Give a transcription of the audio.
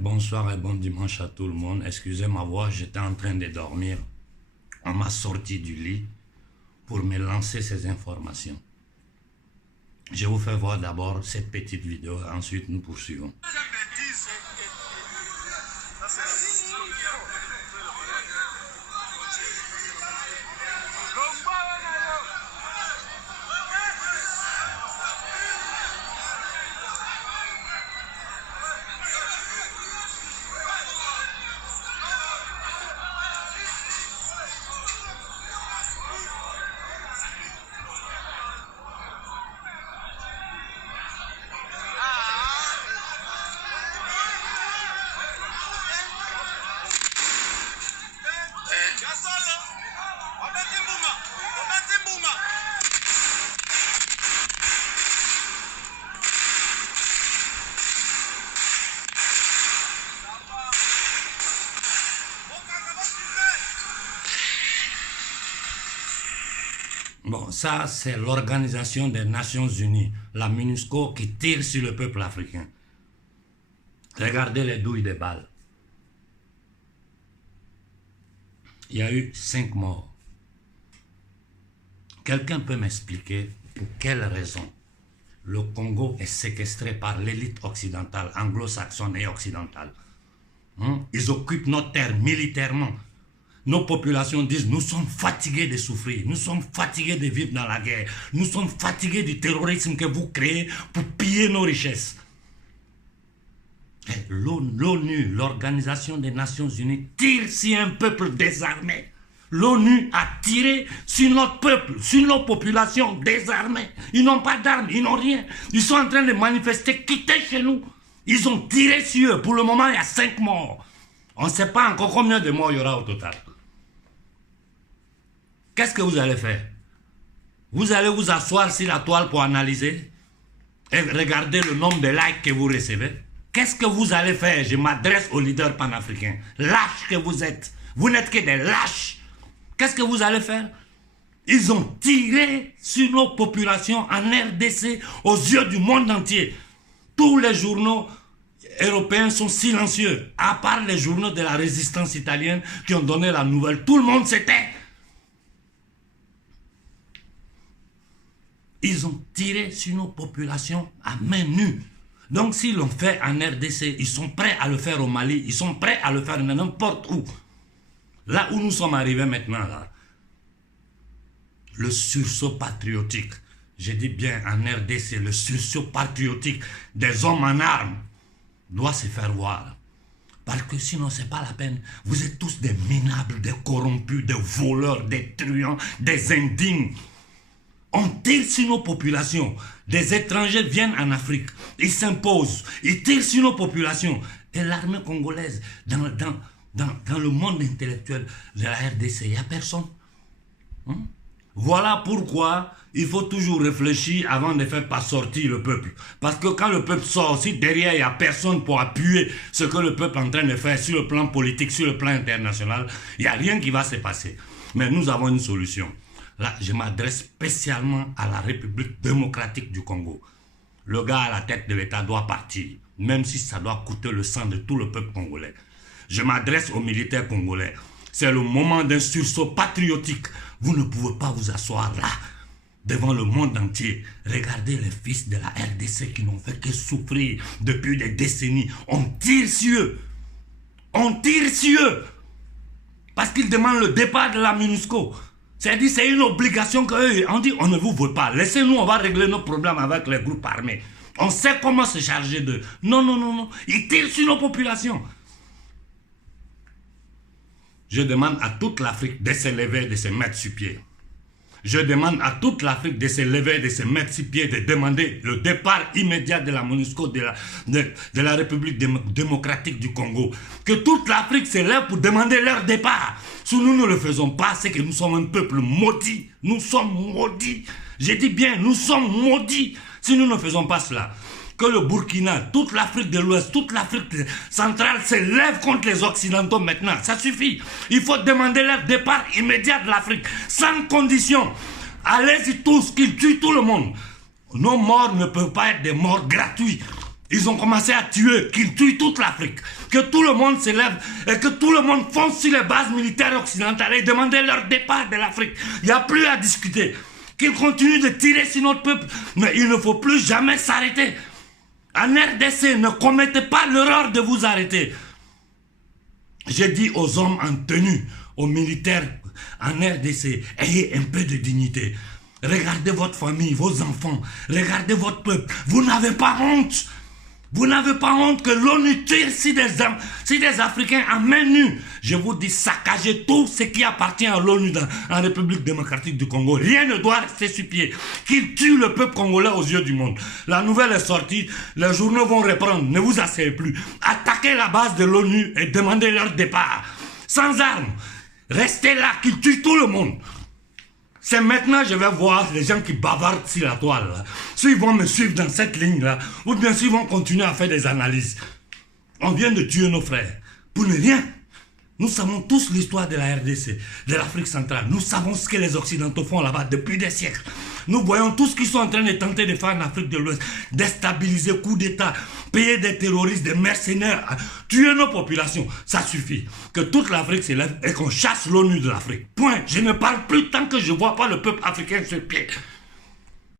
Bonsoir et bon dimanche à tout le monde. Excusez ma voix, j'étais en train de dormir. On m'a sorti du lit pour me lancer ces informations. Je vous fais voir d'abord cette petite vidéo, ensuite nous poursuivons. Bon, ça c'est l'Organisation des Nations Unies, la MONUSCO, qui tire sur le peuple africain. Regardez les douilles de balles. Il y a eu 5 morts. Quelqu'un peut m'expliquer pour quelle raison le Congo est séquestré par l'élite occidentale, anglo-saxonne et occidentale? Ils occupent notre terre militairement. Nos populations disent, nous sommes fatigués de souffrir, nous sommes fatigués de vivre dans la guerre, nous sommes fatigués du terrorisme que vous créez pour piller nos richesses. L'ONU, l'Organisation des Nations Unies, tire sur un peuple désarmé. L'ONU a tiré sur notre peuple, sur nos populations désarmées. Ils n'ont pas d'armes, ils n'ont rien. Ils sont en train de manifester, quitter chez nous. Ils ont tiré sur eux. Pour le moment, il y a 5 morts. On ne sait pas encore combien de morts il y aura au total. Qu'est-ce que vous allez faire? Vous allez vous asseoir sur la toile pour analyser et regarder le nombre de likes que vous recevez. Qu'est-ce que vous allez faire? Je m'adresse aux leaders panafricains. Lâches que vous êtes. Vous n'êtes que des lâches. Qu'est-ce que vous allez faire? Ils ont tiré sur nos populations en RDC aux yeux du monde entier. Tous les journaux européens sont silencieux, à part les journaux de la résistance italienne qui ont donné la nouvelle. Tout le monde se tait. Ils ont tiré sur nos populations à main nue. Donc s'ils l'ont fait en RDC, ils sont prêts à le faire au Mali, ils sont prêts à le faire n'importe où. Là où nous sommes arrivés maintenant, là, le sursaut patriotique, je dis bien en RDC, le sursaut patriotique des hommes en armes doit se faire voir. Parce que sinon, ce n'est pas la peine. Vous êtes tous des minables, des corrompus, des voleurs, des truands, des indignes. On tire sur nos populations. Des étrangers viennent en Afrique. Ils s'imposent. Ils tirent sur nos populations. Et l'armée congolaise, dans le monde intellectuel de la RDC, il n'y a personne. Voilà pourquoi il faut toujours réfléchir avant de faire pas sortir le peuple. Parce que quand le peuple sort, si derrière il n'y a personne pour appuyer ce que le peuple est en train de faire sur le plan politique, sur le plan international, il n'y a rien qui va se passer. Mais nous avons une solution. Là, je m'adresse spécialement à la République démocratique du Congo. Le gars à la tête de l'État doit partir, même si ça doit coûter le sang de tout le peuple congolais. Je m'adresse aux militaires congolais. C'est le moment d'un sursaut patriotique. Vous ne pouvez pas vous asseoir là, devant le monde entier. Regardez les fils de la RDC qui n'ont fait que souffrir depuis des décennies. On tire sur eux. On tire sur eux. Parce qu'ils demandent le départ de la MONUSCO. C'est-à-dire c'est une obligation qu'eux, on dit on ne vous veut pas. Laissez-nous, on va régler nos problèmes avec les groupes armés. On sait comment se charger d'eux. Non, non, non, non. Ils tirent sur nos populations. Je demande à toute l'Afrique de se lever, de se mettre sur pied. Je demande à toute l'Afrique de se lever, de se mettre sur pied, de demander le départ immédiat de la MONUSCO, de la République démocratique du Congo. Que toute l'Afrique se lève pour demander leur départ. Si nous ne le faisons pas, c'est que nous sommes un peuple maudit. Nous sommes maudits. Je dis bien, nous sommes maudits si nous ne faisons pas cela. Que le Burkina, toute l'Afrique de l'Ouest, toute l'Afrique centrale se lève contre les Occidentaux maintenant. Ça suffit. Il faut demander leur départ immédiat de l'Afrique, sans condition. Allez-y tous, qu'ils tuent tout le monde. Nos morts ne peuvent pas être des morts gratuits. Ils ont commencé à tuer, qu'ils tuent toute l'Afrique. Que tout le monde s'élève et que tout le monde fonce sur les bases militaires occidentales et demander leur départ de l'Afrique. Il n'y a plus à discuter. Qu'ils continuent de tirer sur notre peuple. Mais il ne faut plus jamais s'arrêter. En RDC, ne commettez pas l'erreur de vous arrêter. J'ai dit aux hommes en tenue, aux militaires en RDC, ayez un peu de dignité. Regardez votre famille, vos enfants, regardez votre peuple. Vous n'avez pas honte. Vous n'avez pas honte que l'ONU tire si des Africains en main nue. Je vous dis, saccagez tout ce qui appartient à l'ONU en République démocratique du Congo. Rien ne doit rester sur pied. Qu'ils tuent le peuple congolais aux yeux du monde. La nouvelle est sortie, les journaux vont reprendre. Ne vous asseyez plus. Attaquez la base de l'ONU et demandez leur départ. Sans armes. Restez là, qu'ils tuent tout le monde. C'est maintenant que je vais voir les gens qui bavardent sur la toile. S'ils vont me suivre dans cette ligne-là, ou bien s'ils vont continuer à faire des analyses. On vient de tuer nos frères. Pour ne rien. Nous savons tous l'histoire de la RDC, de l'Afrique centrale. Nous savons ce que les Occidentaux font là-bas depuis des siècles. Nous voyons tout ce qu'ils sont en train de tenter de faire en Afrique de l'Ouest. Déstabiliser, coup d'État, payer des terroristes, des mercenaires, tuer nos populations. Ça suffit. Que toute l'Afrique s'élève et qu'on chasse l'ONU de l'Afrique. Point. Je ne parle plus tant que je ne vois pas le peuple africain sur pied.